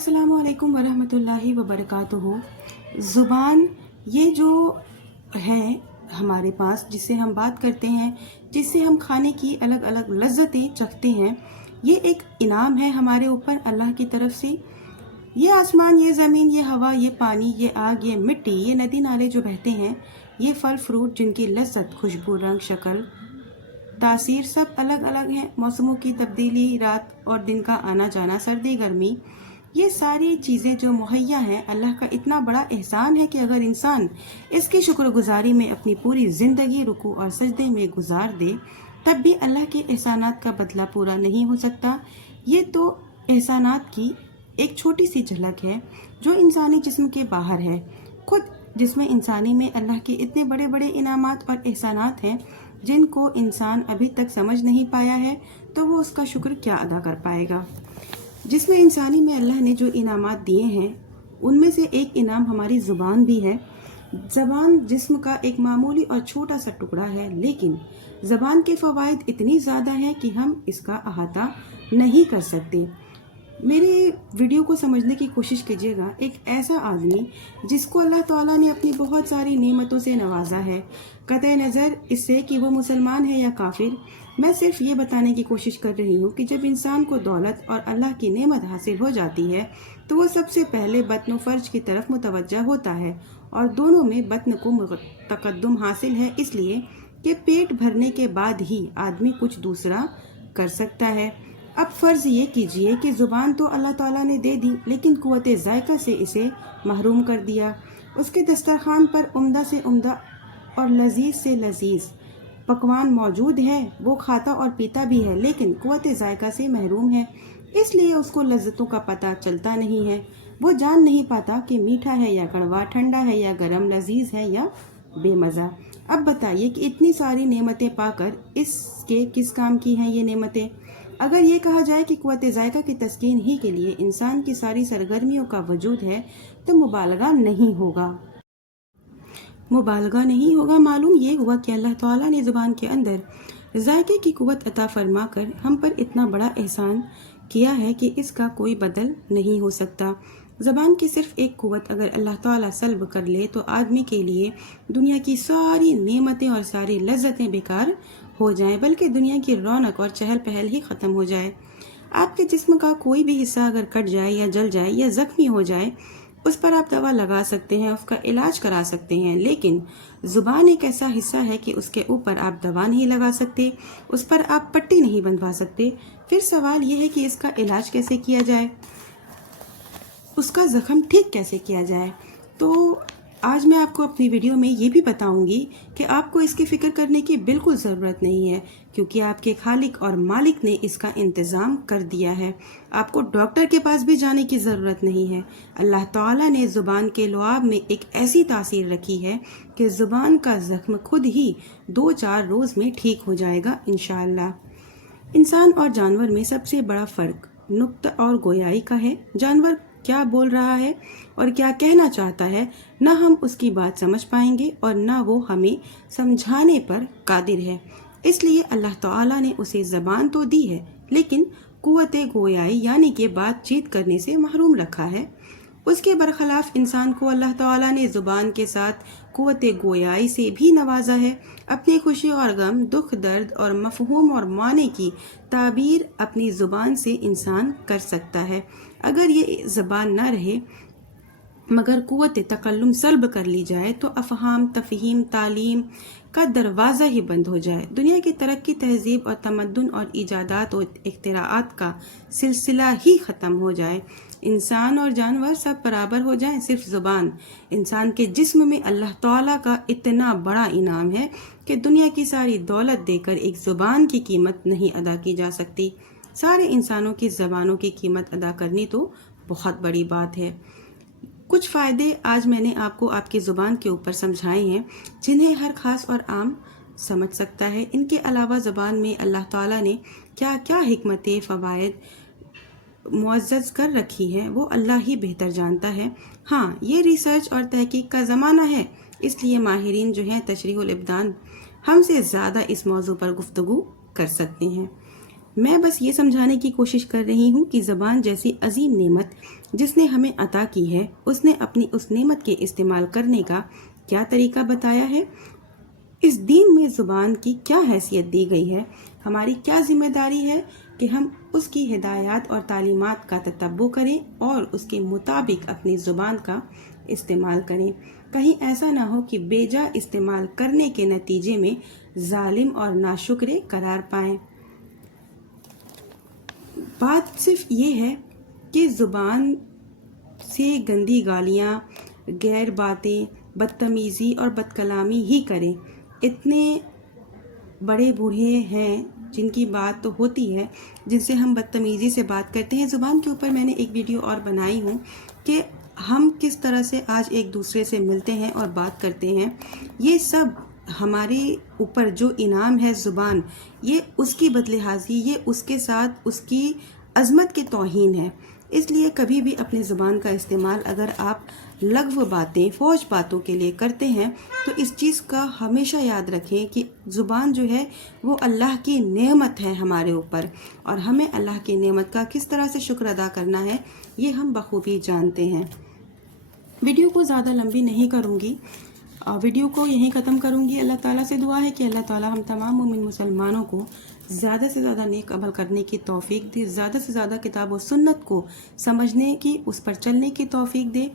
अस्सलामु अलैकुम वरहमतुल्लाहि वबरकातुहू। ज़ुबान ये जो है हमारे पास, जिससे हम बात करते हैं, जिससे हम खाने की अलग अलग लज्जतें चखते हैं, ये एक इनाम है हमारे ऊपर अल्लाह की तरफ से। ये आसमान, ये ज़मीन, ये हवा, ये पानी, ये आग, ये मिट्टी, ये नदी नाले जो बहते हैं, ये फल फ्रूट जिनकी लज्जत, खुशबू, रंग, शक्ल, तासीर सब अलग अलग हैं, मौसमों की तब्दीली, रात और दिन का आना जाना, सर्दी गर्मी, ये सारी चीज़ें जो मुहैया हैं, अल्लाह का इतना बड़ा एहसान है कि अगर इंसान इसकी शुक्रगुजारी में अपनी पूरी ज़िंदगी रुकू और सजदे में गुजार दे, तब भी अल्लाह के एहसानात का बदला पूरा नहीं हो सकता। ये तो एहसानात की एक छोटी सी झलक है जो इंसानी जिस्म के बाहर है। खुद जिस्म इंसानी में अल्लाह के इतने बड़े बड़े इनामात और एहसानात हैं जिनको इंसान अभी तक समझ नहीं पाया है, तो वो उसका शुक्र क्या अदा कर पाएगा। जिसमें इंसानी में अल्लाह ने जो इनामात दिए हैं, उनमें से एक इनाम हमारी ज़ुबान भी है। ज़बान जिस्म का एक मामूली और छोटा सा टुकड़ा है, लेकिन ज़बान के फ़वाइद इतनी ज़्यादा हैं कि हम इसका अहाता नहीं कर सकते। मेरे वीडियो को समझने की कोशिश कीजिएगा। एक ऐसा आदमी जिसको अल्लाह ताला ने अपनी बहुत सारी नेमतों से नवाजा है, कतई नज़र इससे कि वो मुसलमान है या काफिर, मैं सिर्फ ये बताने की कोशिश कर रही हूँ कि जब इंसान को दौलत और अल्लाह की नेमत हासिल हो जाती है तो वो सबसे पहले बत्न फ़र्ज की तरफ मुतवज्जा होता है, और दोनों में बत्न को तकद्दुम हासिल है, इसलिए कि पेट भरने के बाद ही आदमी कुछ दूसरा कर सकता है। अब फ़र्ज़ ये कीजिए कि ज़ुबान तो अल्लाह ताला ने दे दी, लेकिन क़ुव्वत ज़ायक़ा से इसे महरूम कर दिया। उसके दस्तरखान पर उम्दा से उम्दा और लजीज़ से लजीज़ पकवान मौजूद है, वो खाता और पीता भी है, लेकिन क़ुव्वत ज़ायक़ा से महरूम है, इसलिए उसको लज्जतों का पता चलता नहीं है। वो जान नहीं पाता कि मीठा है या कड़वा, ठंडा है या गर्म, लजीज़ है या बेमज़ा। अब बताइए कि इतनी सारी नेमतें पाकर इसके किस काम की हैं ये नेमतें। अगर ये कहा जाए कि क़ुव्वत ज़ायक़ा की तस्कीन ही के लिए इंसान की सारी सरगर्मियों का वजूद है, तो मुबालगा नहीं होगा। मालूम ये हुआ कि अल्लाह ताला ने ज़ुबान के अंदर ज़ायक़े की क़ुव्वत अता फरमा कर हम पर इतना बड़ा एहसान किया है कि इसका कोई बदल नहीं हो सकता। ज़बान की सिर्फ एक क़ुव्वत अगर अल्लाह ताला सल्ब कर ले तो आदमी के लिए दुनिया की सारी नेमतें और सारी लज्जतें बेकार हो जाएं, बल्कि दुनिया की रौनक और चहल पहल ही ख़त्म हो जाए। आपके जिस्म का कोई भी हिस्सा अगर कट जाए या जल जाए या ज़ख्मी हो जाए, उस पर आप दवा लगा सकते हैं, उसका इलाज करा सकते हैं, लेकिन ज़ुबान एक ऐसा हिस्सा है कि उसके ऊपर आप दवा नहीं लगा सकते, उस पर आप पट्टी नहीं बंधवा सकते। फिर सवाल ये है कि इसका इलाज कैसे किया जाए, उसका ज़ख्म ठीक कैसे किया जाए। तो आज मैं आपको अपनी वीडियो में ये भी बताऊंगी कि आपको इसकी फ़िक्र करने की बिल्कुल ज़रूरत नहीं है, क्योंकि आपके खालिक और मालिक ने इसका इंतज़ाम कर दिया है। आपको डॉक्टर के पास भी जाने की ज़रूरत नहीं है। अल्लाह ताला ने ज़ुबान के लुआब में एक ऐसी तासीर रखी है कि ज़ुबान का ज़ख्म खुद ही 2-4 रोज़ में ठीक हो जाएगा इंशाअल्लाह। इंसान और जानवर में सबसे बड़ा फ़र्क नुक्ता और गोयाई का है। जानवर क्या बोल रहा है और क्या कहना चाहता है, ना हम उसकी बात समझ पाएंगे और ना वो हमें समझाने पर कादिर है। इसलिए अल्लाह ताला ने उसे ज़बान तो दी है, लेकिन क़ुव्वत गोयाई यानी कि बातचीत करने से महरूम रखा है। उसके बरखिलाफ़ इंसान को अल्लाह ताला ने ज़ुबान के साथ क़ुव्वत गोयाई से भी नवाजा है। अपनी खुशी और गम, दुख दर्द और मफ़हूम और माने की ताबीर अपनी ज़ुबान से इंसान कर सकता है। अगर ये ज़बान ना रहे मगर क़ुव्वत तकल्लुम सल्ब कर ली जाए तो अफ़हाम, तफ़हीम, तालीम का दरवाज़ा ही बंद हो जाए। दुनिया की तरक्की, तहज़ीब और तमद्दुन और इजादात और इख्तिराआत का सिलसिला ही ख़त्म हो जाए। इंसान और जानवर सब बराबर हो जाएं, सिर्फ ज़ुबान इंसान के जिस्म में अल्लाह ताला का इतना बड़ा इनाम है कि दुनिया की सारी दौलत देकर एक ज़ुबान की कीमत नहीं अदा की जा सकती। सारे इंसानों की ज़बानों की कीमत अदा करनी तो बहुत बड़ी बात है। कुछ फ़ायदे आज मैंने आपको आपकी ज़ुबान के ऊपर समझाए हैं, जिन्हें हर ख़ास और आम समझ सकता है। इनके अलावा ज़बान में अल्लाह ताला ने क्या क्या हिकमतें, फ़वाइद मुअज़्ज़ज़ कर रखी है, वो अल्लाह ही बेहतर जानता है। हाँ, ये रिसर्च और तहकीक का ज़माना है, इसलिए माहिरीन जो हैं तशरीहुल इब्दान हमसे ज़्यादा इस मौजू पर गुफ्तगू कर सकते हैं। میں بس یہ سمجھانے کی کوشش کر رہی ہوں کہ زبان جیسی عظیم نعمت جس نے ہمیں عطا کی ہے، اس نے اپنی اس نعمت کے استعمال کرنے کا کیا طریقہ بتایا ہے؟ اس دین میں زبان کی کیا حیثیت دی گئی ہے؟ ہماری کیا ذمہ داری ہے کہ ہم اس کی ہدایات اور تعلیمات کا تتبع کریں اور اس کے مطابق اپنی زبان کا استعمال کریں۔ کہیں ایسا نہ ہو کہ بے جا استعمال کرنے کے نتیجے میں ظالم اور ناشکرے قرار پائیں۔ بات صرف یہ ہے کہ زبان سے گندی گالیاں، غیر باتیں، بدتمیزی اور بدکلامی ہی کریں۔ اتنے بڑے بوڑھے ہیں جن کی بات تو ہوتی ہے، جن سے ہم بدتمیزی سے بات کرتے ہیں۔ زبان کے اوپر میں نے ایک ویڈیو اور بنائی ہوں کہ ہم کس طرح سے آج ایک دوسرے سے ملتے ہیں اور بات کرتے ہیں۔ یہ سب ہمارے اوپر جو انعام ہے زبان، یہ اس کی بدلحاظی، یہ اس کے ساتھ اس کی عظمت کی توہین ہے۔ اس لیے کبھی بھی اپنی زبان کا استعمال اگر آپ لغو باتیں، فوج باتوں کے لیے کرتے ہیں تو اس چیز کا ہمیشہ یاد رکھیں کہ زبان جو ہے وہ اللہ کی نعمت ہے ہمارے اوپر، اور ہمیں اللہ کی نعمت کا کس طرح سے شکر ادا کرنا ہے یہ ہم بخوبی جانتے ہیں۔ ویڈیو کو زیادہ لمبی نہیں کروں گی، ویڈیو کو یہیں ختم کروں گی۔ اللہ تعالیٰ سے دعا ہے کہ اللہ تعالیٰ ہم تمام مومن مسلمانوں کو زیادہ سے زیادہ نیک عمل کرنے کی توفیق دے، زیادہ سے زیادہ کتاب و سنت کو سمجھنے کی، اس پر چلنے کی توفیق دے۔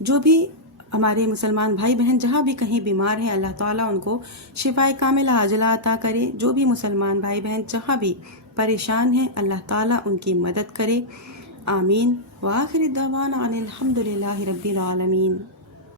جو بھی ہمارے مسلمان بھائی بہن جہاں بھی کہیں بیمار ہیں، اللہ تعالیٰ ان کو شفائے کاملہ عاجلہ عطا کرے۔ جو بھی مسلمان بھائی بہن جہاں بھی پریشان ہیں، اللہ تعالیٰ ان کی مدد کرے۔ آمین۔ وآخر الدعوانا ان الحمد للہ رب العالمین۔